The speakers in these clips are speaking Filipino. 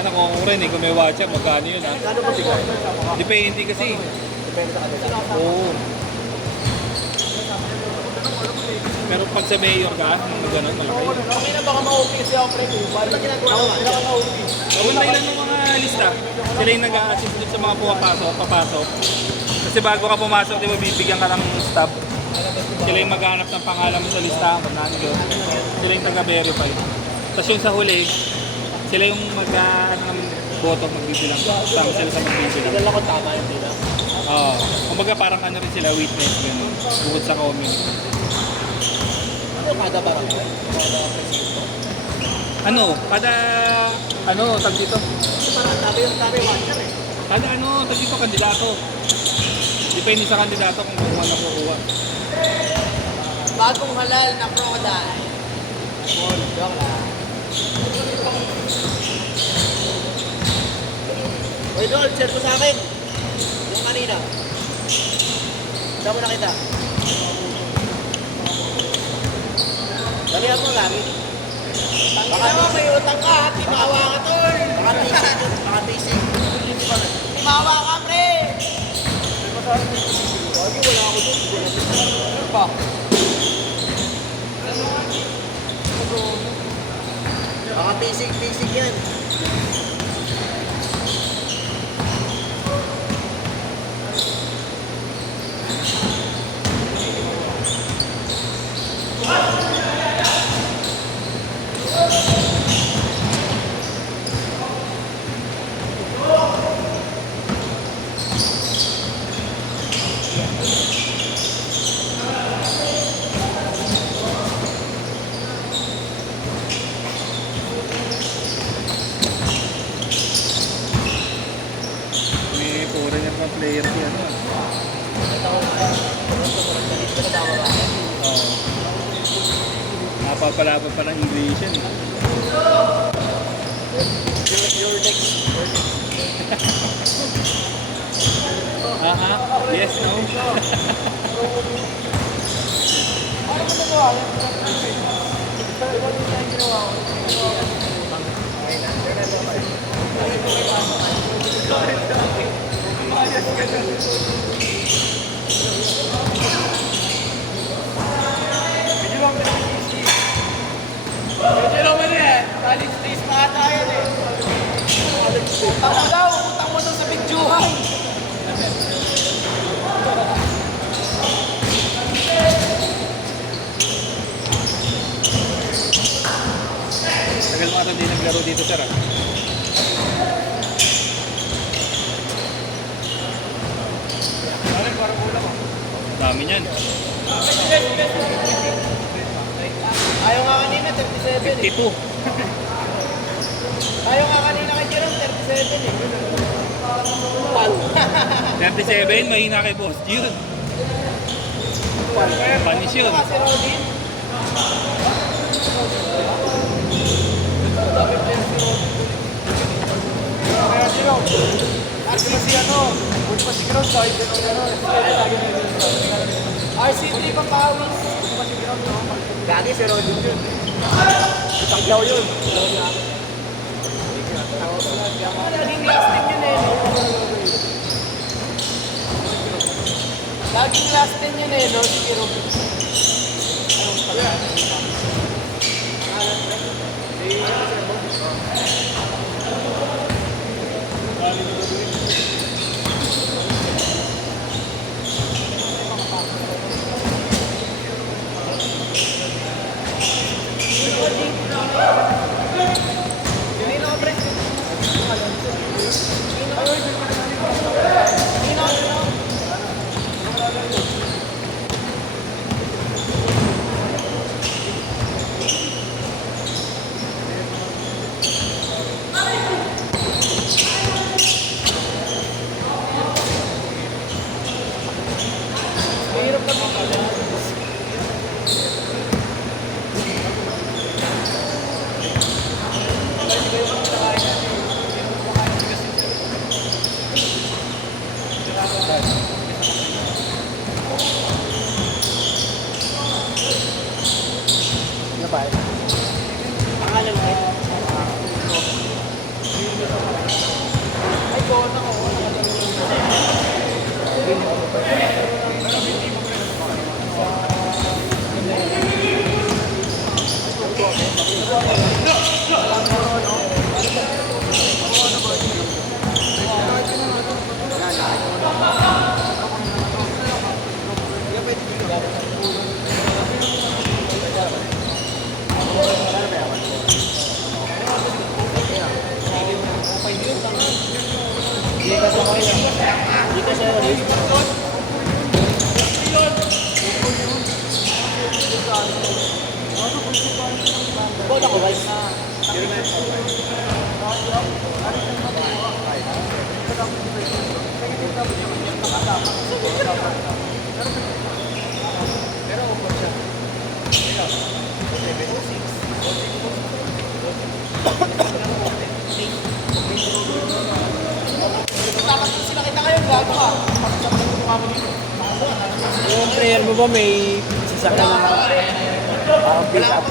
Ano kung rin eh, kung may watcher, magkano yun ha? Kano ba bigay? Depende kasi. Depende sa kanila. Oo. Pero pag sa mayor ka, gano'n malaki. Okay na baka ma-OP kasi ako pre. Ano ginagawa ka OP? Naguntay lang ng mga lista. Sila yung nag-a-assist dun sa mga papasok. Kasi bago ka pumasok, di ba, bibigyan ka ng stop. Sila yung maghanap ng pangalan mo sa lista, maghanap. Sila yung taga-verify. Tapos yung sa huli, sila yung mag-ano ng boto, magbibilang. Tama sila sa magbibilang. Dala ko tama yung bilang. Oo. Kumbaga parang ano rin sila, witness, gano'n. Bukod sa community. Ano kada barangay? Ano, tag dito? Parang tabi watcher eh. Kada tag dito, kandidato. Depende sa kandidato kung kung ano kukuha. Bagong halal na crocodile. Joke lang. Uy, Dol, share mo sa akin. Yung kanina. Saan mo nakita? Dalihan mo gamit. Baka naman may utang ka, timawa ka, Tol. Baka basic. Timawa ka, pre. Wala ako doon. Ano pa? Baka basic yan. May pura niya pang player siya. Oo. Napapalaban pa ng English yan. Your next. Yes, no? Medyo naman eh. College days pa ata yan eh. Utang mo daw sa bidyuhan. Tagal mo ata din naglaro dito, sir. Dami niyan. Ayaw nga kanina, 37 eh. 52. Ayaw nga kanina kay Jerome, 37 eh. Pal. 37, mahina kay Boss June. Panis yun. Kasi Rodin. Kaya Jerome, lagi mo si ano, huwag pa si Jerome, kahit RC3 Pampawis. Gagi si Rodin yun. Taglaw yun. Laging last din yun eh. Laging last din yun eh, no? Si Robin. Bola ko, guys. Dapat sila kita kayo, gago ka. Yung prayer mo ba may sasakyan na parang pick up?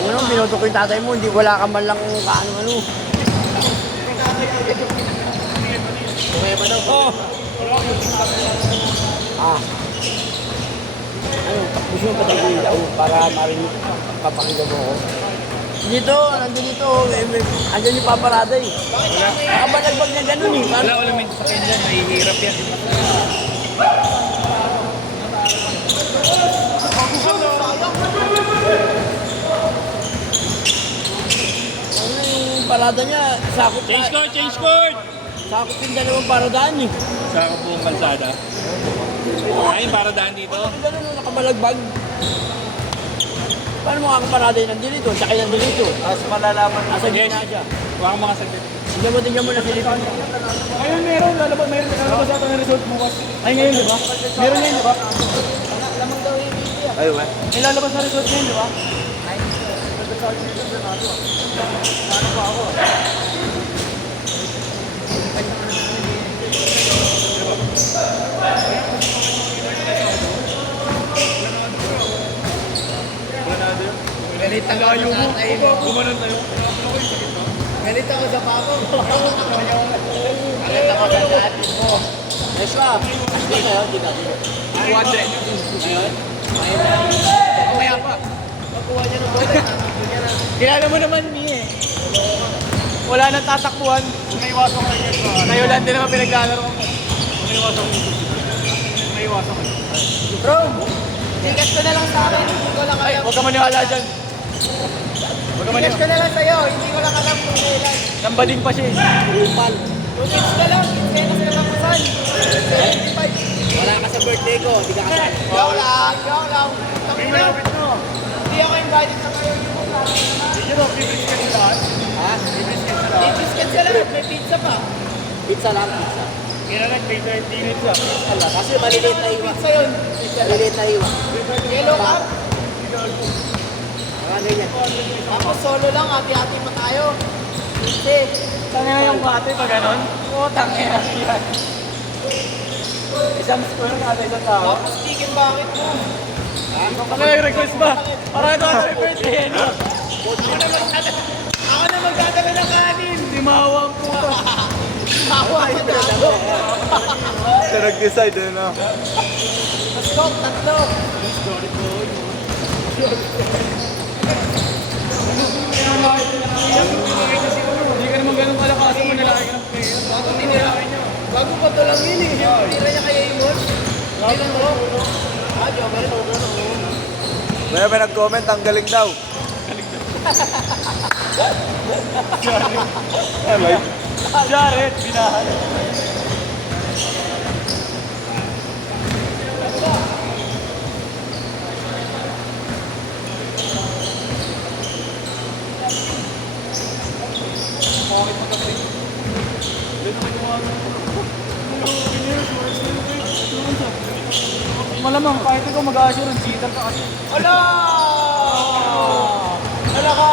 Ang ano, binoto ko yung tatay mo, hindi wala ka man lang kaano-ano. Tumema daw. Oh! Ah. Ano, gusto mo patay ko yung tao para marinig papakita mo ko. Dito, nandun dito, andyan yung paparada eh. Nakabalagbag na ganun eh. Wala, wala may sasakyan dyan. Nahihirap yan. Ano yung parada niya, sakop Change court, change court! sakop yung dalawang paradaan eh. Sa buong kalsada. Ay, para daan dito. Ganun yung nakabalagbag. Paano mo kakaparada yung nandun dito, tsaka yung nandun dito? Tapos malalaman Nasa gitna siya. Huwag mga saglit. Tingnan mo na silipan mo. Ayun, meron. Lalabas yata ng result bukas. Ay, ngayon, di ba? Meron ngayon, di ba? lamang daw yung video. Ayun ba? May lalabas na result ngayon, di ba? Galit ako sa tatay mo. Galit ako sa papa mo. Galit ako sa tatay mo. Ayos ka. Hindi kayo, hindi ka. 200. Ngayon? Mamaya pa. Pagkuha niya ng bola, tatakbo niya na. Kilala mo naman, Mi eh. Wala nang tatakbuhan. May iwasan ka rin. Kayo lang din naman pinaglalaro ko. May iwasan ko. May iwasan ko. Bro, ticket ko na lang sa akin. Hindi ko lang Ay, alam. huwag ka maniwala dyan. Huwag ka Ticket maniwala. ko na lang sa'yo. Hindi ko lang alam kung kailan. Nambading pa siya eh. Upal. 2 weeks ka lang. Hindi na sila makusan. 75. Wala ka sa birthday ko, hindi ka kasal. Joke lang. Joke lang. May malapit na. Hindi ako invited sa kayo. Hindi mo, bibris ka nila. Ha? May biscuit sa lahat. May pizza pa. Pizza lang, pizza. Kaya nag-pay 30 minutes lang. Ala, kasi maliliit na iwa. Pizza yun. Maliliit na iwa. Yellow cup. Ano yan? Tapos solo lang. Hati-hati pa tayo. Kasi. Tanga yung kate pa ganon. Oo, tanga yan. Isang square nga sa isang tao. Tapos chicken bucket mo. Ano yung request ba? Parang ito ang birthday no? Ako na magdadala ng kanin. Si Mawang po. Ako ay dalo. Siya nag-decide eh no? Let's go. Tatlo. Hindi ka naman ganun kalakas mo nilaki ka ng pera. Bago tinira. Bago pa to lang yun eh. Tira niya kaya yung mod. Tira mo. Ah, joke lang. May nag-comment, ang galing daw. Jared, binahan. Malamang kahit ikaw mag-assure ng cheater ka kasi. Ala! Ala ka!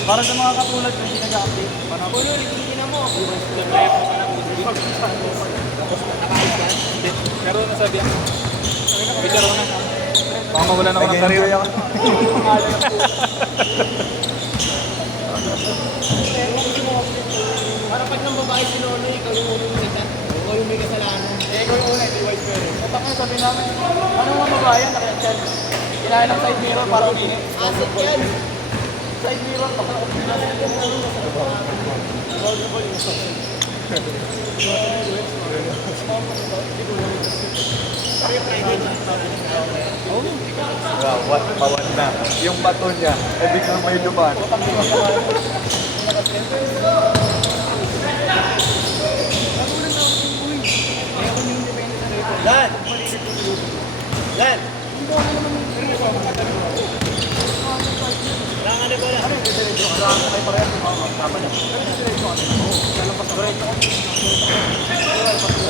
Para sa mga katulad na hindi nag-update. Pulo, ligigin mo. Pero nasabi ako. Picture ko na. Baka mawalan ako ng karir. Nag-enjoy ako. Para pag nang babae si Nono, ikaw yung unang umikat. Ikaw yung may kasalanan. Eh, ikaw yung una, hindi wise ko rin. At ako sabi namin, ano mga babae, nakita kailangan ng side mirror para uminit. Asset yan. Side mirror, baka Mawad na. Yung bato niya, eh biglang may luman. Basta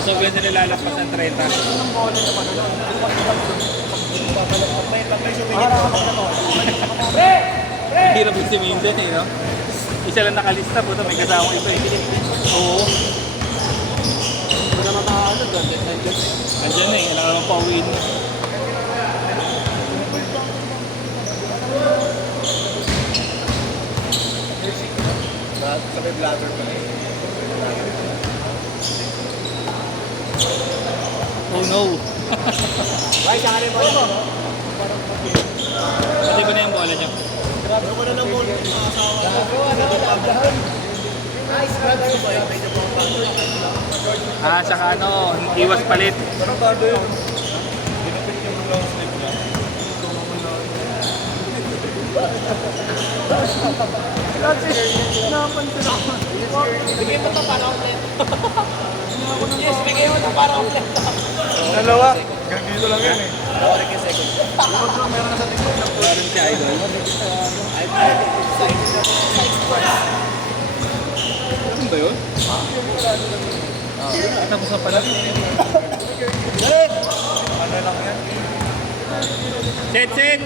ganyan sila lalapas ng 30. Hirap yung si Minden eh, no? Isa lang nakalista, puto may kasama iba eh. Oo. Hindi naman makaano doon. Andyan na eh, kailangan naman pauwiin mo. Sa may bladder pa rin. Oh no. Ay, saka rin mo mo. Pati ko na yung bola niya. Grabe mo na ng ball. Nice, brother. Ah, saka ano, iwas palit. Parang bado yun. Dinapit yung long sleeve niya. Napansin ako. Bigay mo ito para ulit. Yes, bigay mo ito para ulit. Dalawa. Hanggang dito lang yan eh. Sorry ka second. Meron si Idol. Ano ba yun? Tapos na pala. Ano lang yan? Set!